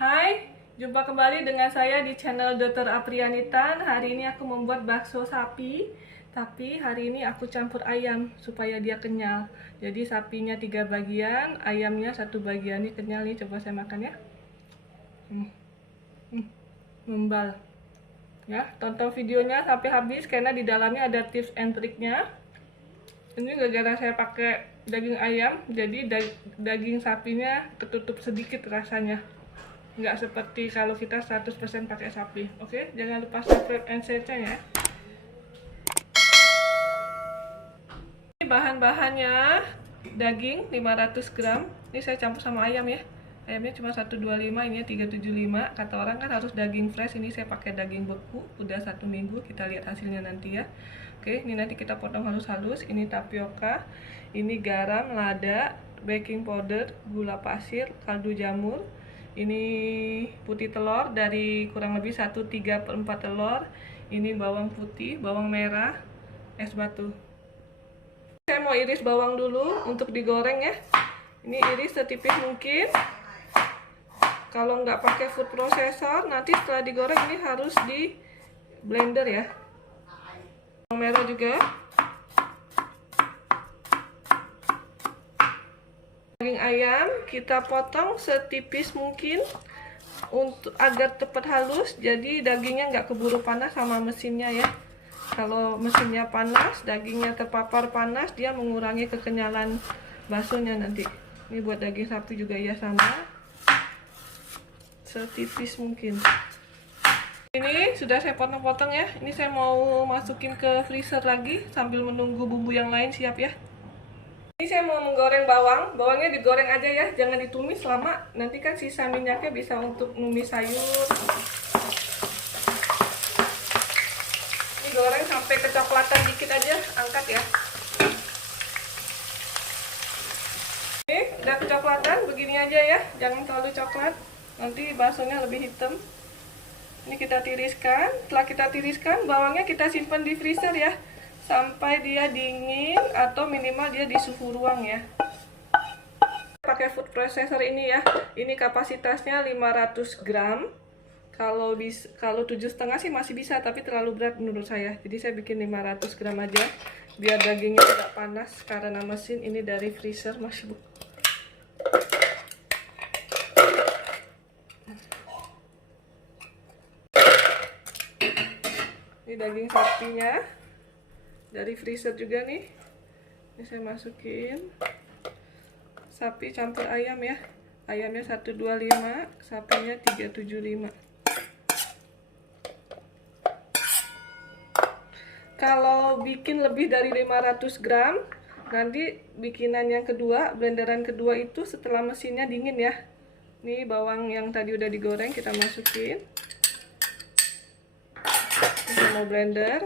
Hai, jumpa kembali dengan saya di channel Dr. Aprianitan. Hari ini aku membuat bakso sapi, tapi hari ini aku campur ayam supaya dia kenyal. Jadi sapinya 3 bagian, ayamnya 1 bagian. Ini kenyal nih, coba saya makan ya. Membal. Ya, tonton videonya sampai habis karena di dalamnya ada tips and triknya. Ini gara-gara saya pakai daging ayam, jadi daging sapinya tertutup sedikit rasanya. Nggak seperti kalau kita 100% pakai sapi. Oke, jangan lupa subscribe and share ya. Ini bahan-bahannya: daging 500 gram. Ini saya campur sama ayam ya. Ayamnya cuma 125, ini 375. Kata orang kan harus daging fresh, ini saya pakai daging beku. Udah 1 minggu, kita lihat hasilnya nanti ya. Oke, ini nanti kita potong halus-halus. Ini tapioka, ini garam, lada, baking powder, gula pasir, kaldu jamur. Ini putih telur dari kurang lebih 1/3/4 telur. Ini bawang putih, bawang merah, es batu. Saya mau iris bawang dulu untuk digoreng ya. Ini iris setipis mungkin. Kalau nggak pakai food processor, nanti setelah digoreng ini harus di blender ya. Bawang merah juga. Daging ayam kita potong setipis mungkin untuk agar cepat halus. Jadi dagingnya nggak keburu panas sama mesinnya ya. Kalau mesinnya panas, dagingnya terpapar panas, dia mengurangi kekenyalan baksonya nanti. Ini buat daging sapi juga ya sama. Setipis mungkin. Ini sudah saya potong-potong ya. Ini saya mau masukin ke freezer lagi sambil menunggu bumbu yang lain siap ya. Ini saya mau menggoreng bawang. Bawangnya digoreng aja ya, jangan ditumis lama. Nanti kan sisa minyaknya bisa untuk numis sayur. Ini goreng sampai kecoklatan dikit aja, angkat ya. Ini udah kecoklatan, begini aja ya. Jangan terlalu coklat, nanti baksonya lebih hitam. Ini kita tiriskan. Setelah kita tiriskan, bawangnya kita simpan di freezer ya, sampai dia dingin atau minimal dia di suhu ruang ya. Pakai food processor ini ya. Ini kapasitasnya 500 gram. Kalau 7,5 sih masih bisa, tapi terlalu berat menurut saya. Jadi saya bikin 500 gram aja biar dagingnya tidak panas karena mesin ini dari freezer masih. Ini daging sapinya dari freezer juga nih. Ini saya masukin. Sapi campur ayam ya. Ayamnya 125, sapinya 375. Kalau bikin lebih dari 500 gram, nanti bikinan yang kedua, blenderan kedua itu setelah mesinnya dingin ya. Nih bawang yang tadi udah digoreng kita masukin. Kita mau blender.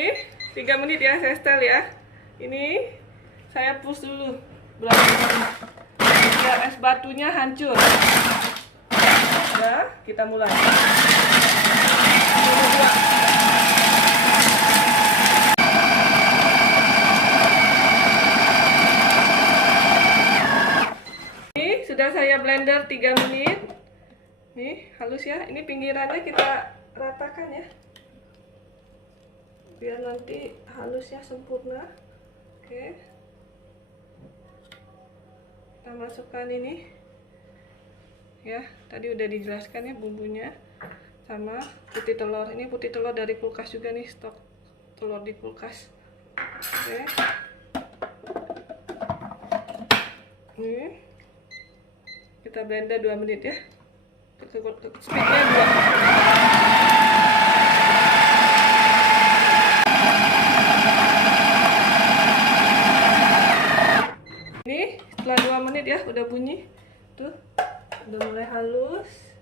Ini 3 menit ya saya setel ya. Ini saya push dulu berapa menit biar es batunya hancur. Udah, kita mulai. Ini sudah saya blender 3 menit. Nih, halus ya. Ini pinggirannya kita ratakan ya. Biar nanti halusnya sempurna. Oke. Kita masukkan ini. Ya, tadi udah dijelaskan ya bumbunya sama putih telur. Ini putih telur dari kulkas juga nih, stok telur di kulkas. Oke. Ini kita blender 2 menit ya. Speednya 2. Ini setelah 2 menit ya, udah bunyi tuh. Udah mulai halus.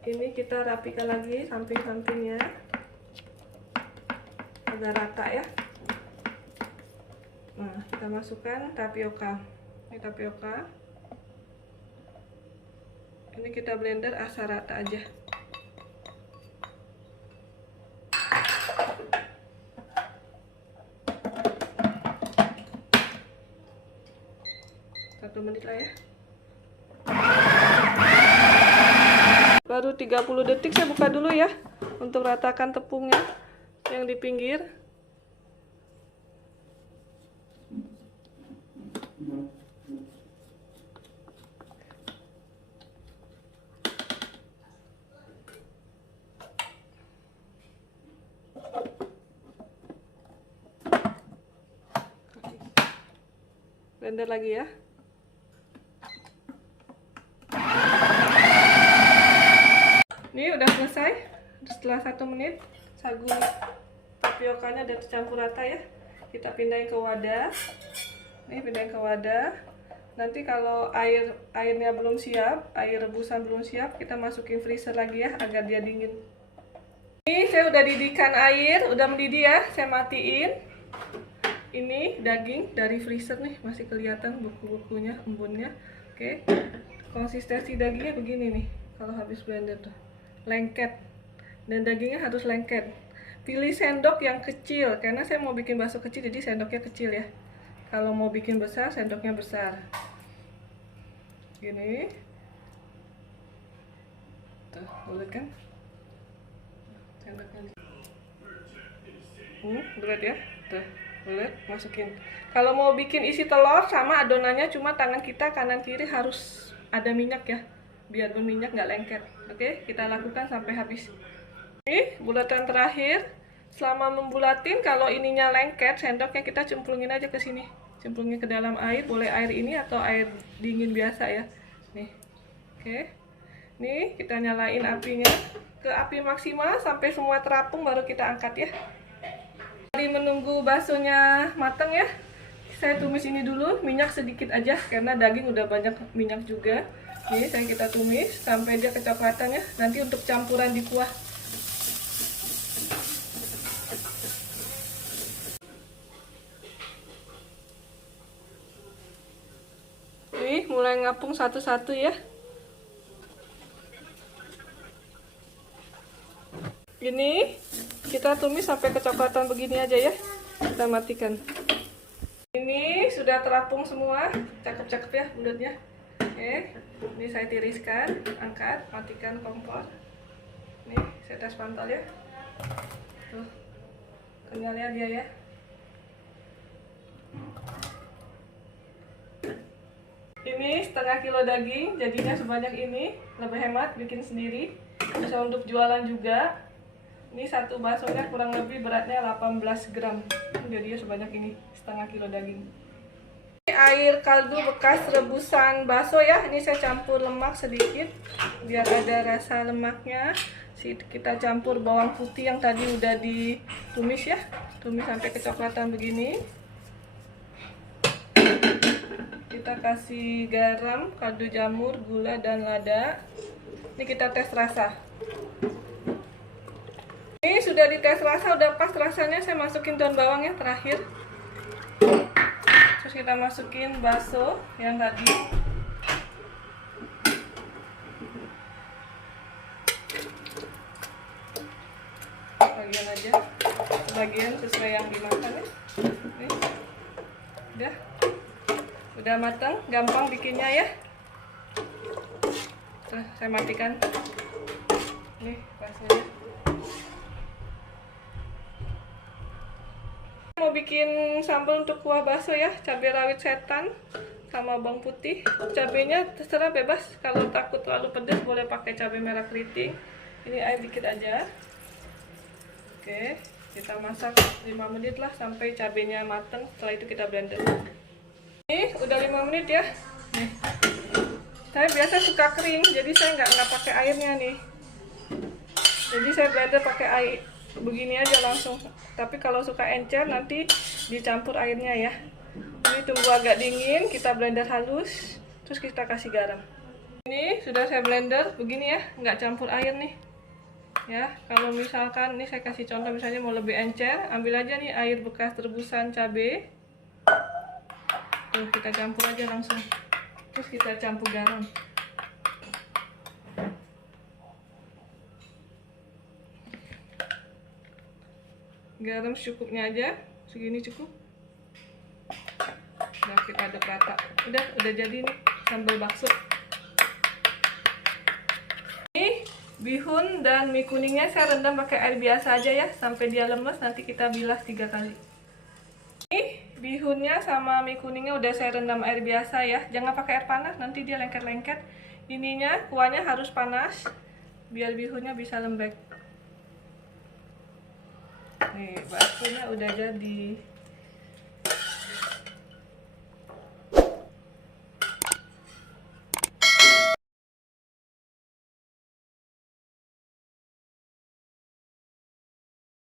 Ini kita rapikan lagi samping-sampingnya agar rata ya. Nah, kita masukkan tapioka. Ini tapioka. Ini kita blender asal rata aja. 1 menit lah ya. Baru 30 detik, saya buka dulu ya untuk ratakan tepungnya yang di pinggir. Blender lagi ya. Ini udah selesai. Setelah 1 menit, sagu tapiokanya udah tercampur rata ya. Kita pindahin ke wadah. Nih, pindahin ke wadah. Nanti kalau airnya belum siap, air rebusan belum siap, kita masukin freezer lagi ya agar dia dingin. Ini saya udah didihkan air, udah mendidih ya. Saya matiin. Ini daging dari freezer nih, masih kelihatan buku-bukunya, embunnya. Oke. Konsistensi dagingnya begini nih. Kalau habis blender tuh. Lengket. Dan dagingnya harus lengket. Pilih sendok yang kecil karena saya mau bikin bakso kecil, jadi sendoknya kecil ya. Kalau mau bikin besar, sendoknya besar. Gini. Tuh, bulat kan? Sendoknya. Bulat ya. Tuh, bulat, masukin. Kalau mau bikin isi telur sama adonannya, cuma tangan kita kanan kiri harus ada minyak ya, biar berminyak nggak lengket. Oke, kita lakukan sampai habis. Ini bulatan terakhir. Selama membulatin, kalau ininya lengket, sendoknya kita cemplungin aja ke sini. Cemplungin ke dalam air, boleh air ini atau air dingin biasa ya. Nih. Oke. Nih, kita nyalain apinya ke api maksimal sampai semua terapung, baru kita angkat ya. Mari menunggu baksonya matang ya. Saya tumis ini dulu, minyak sedikit aja karena daging udah banyak minyak juga. Ini kita tumis sampai dia kecoklatan ya. Nanti untuk campuran di kuah. Nih, mulai ngapung satu-satu ya. Ini kita tumis sampai kecoklatan begini aja ya. Kita matikan. Ini sudah terapung semua, cakep-cakep ya bulatnya. Oke, ini saya tiriskan, angkat, matikan kompor. Nih, saya tes pantau ya. Tuh, kenyalnya dia ya. Ini setengah kilo daging, jadinya sebanyak ini, lebih hemat bikin sendiri. Bisa untuk jualan juga. Ini satu baksonya kurang lebih beratnya 18 gram. Jadinya sebanyak ini, setengah kilo daging. Ini air kaldu bekas rebusan bakso ya. Ini saya campur lemak sedikit biar ada rasa lemaknya. Kita campur bawang putih yang tadi udah ditumis ya. Tumis sampai kecoklatan begini. Kita kasih garam, kaldu jamur, gula, dan lada. Ini kita tes rasa. Ini sudah dites rasa, udah pas rasanya. Saya masukin daun bawangnya terakhir. Terus kita masukin bakso yang tadi. Bagian aja, sebagian sesuai yang dimakan ya. Nih. Udah matang, gampang bikinnya ya. Tuh, saya matikan. Nih baksonya. Mau bikin sambal untuk kuah bakso ya, cabai rawit setan sama bawang putih. Cabainya terserah bebas, kalau takut terlalu pedas boleh pakai cabai merah keriting. Ini air dikit aja. Oke, kita masak 5 menit lah sampai cabainya mateng. Setelah itu kita blender. Ini udah 5 menit ya. Nih, saya biasa suka kering, jadi saya nggak pakai airnya nih. Jadi saya blender pakai air begini aja langsung. Tapi kalau suka encer nanti dicampur airnya ya. Ini tunggu agak dingin, kita blender halus, terus kita kasih garam. Ini sudah saya blender begini ya, nggak campur air nih. Ya, kalau misalkan ini saya kasih contoh, misalnya mau lebih encer, ambil aja nih air bekas rebusan cabai. Tuh, kita campur aja langsung. Terus kita campur garam. Garam secukupnya aja, segini cukup. Nah, kita aduk rata. Udah jadi nih sambal bakso. Ini bihun dan mie kuningnya saya rendam pakai air biasa aja ya sampai dia lemes, nanti kita bilas 3 kali. Ini bihunnya sama mie kuningnya udah saya rendam air biasa ya. Jangan pakai air panas, nanti dia lengket-lengket. Ininya kuahnya harus panas biar bihunnya bisa lembek. Nih, baksonya udah jadi.